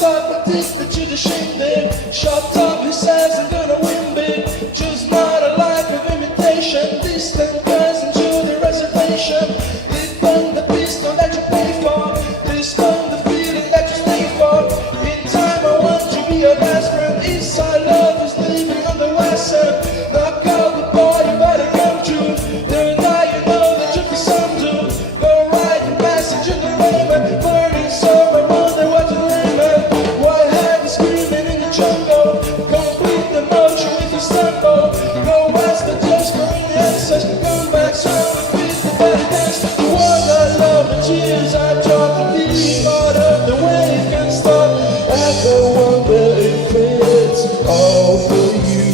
stop addicted to the shindig. Shut up, he says, I'm gonna win big. Just not a life of imitation. Distant cousin to the reservation. Live on the pistol that you pay for. This on the feeling that you stay for. In time I want to be your best friend. Eastside love is living on the west end. Knock out the boy, you better come true. Then now you know that you can some do. Go write the message in the rainbow. Burning so I wonder what you're dreaming. Why have you screaming in the jungle? Complete the motion with your stumble. Go west but just for the answers. Come back strong with the body dance. The world I love, the tears I drop. The beat part of the wave can stop. I go wonder if it's all for you.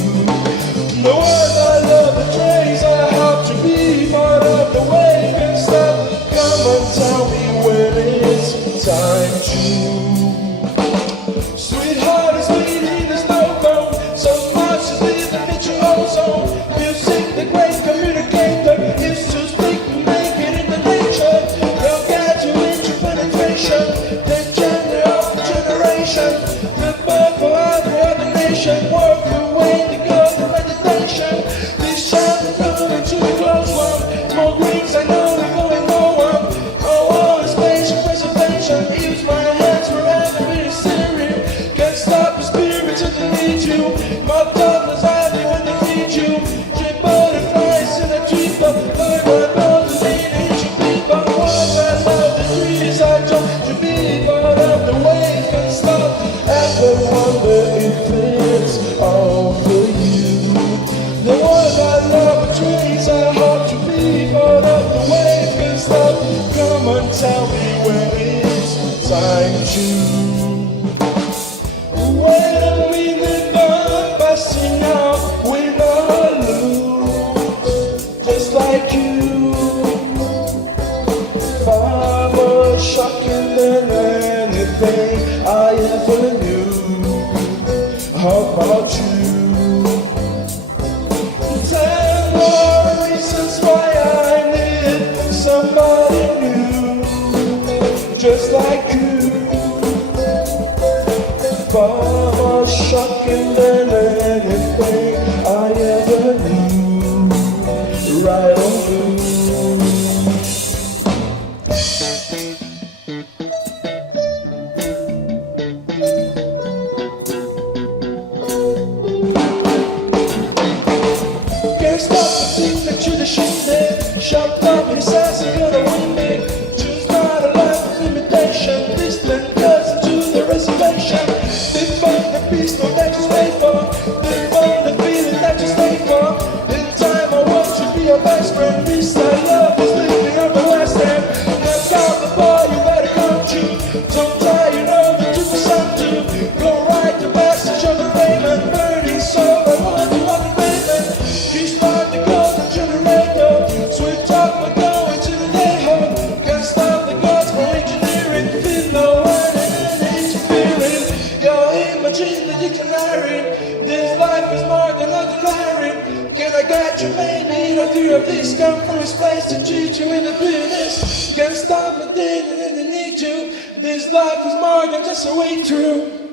The world I love, the trains I hope to be part of the wave can stop. Come and tell me when it's time to. Sweetheart is bleeding, there's no cone. So much is living in your ozone. Music, the great communicator, is to speak and make it in the nature. You'll get to into penetration, the gender of the generation. The birth for every other nation. Work the way to go for meditation. This child is going to the close one. More greens, I know we're going nowhere. Oh, all is patient preservation. Use my hands forever in a series. Can't stop the spirits if they need you. My toddlers happy when they feed you. Dream butterflies in a tree, but my bones is eating you people. Once I love the trees, I jump to be part of the wave can stop. Ever wonder if it's all for you? The ones I love the trees, I hope to be part of the wave can stop. Come and tell me when it's time to. Wait a minute, I'm passing out with a lose, just like you. Far more shocking than anything I ever knew. How about you? 10 more reasons why I need somebody new, just like you. Far more shocking than anything I ever knew. Right on through. Can't stop the thing that you the shindig. Shut up, he says you're gonna win big. Choose not a life of imitation. Distant cousin to the reservation. Live on the pistol that you stay for. Live on the feeling that you stay for. In time I want to be your best friend. This I love is living on the west end. Knock out the boy, you better come true. Don't die, you know that you can some do. Go write the message of the payment. Burning so I want to love the payment. You start the golden generator. Sweet talk, but going to the day home. Can't stop the gods from engineering. Feel no one and interfering. Your image in the dictionary. This life is more than ordinary. Can I get you maybe? No fear of this come from his place to treat you in the business. Can't stop the thing and then they need you. This life is more than just a way through.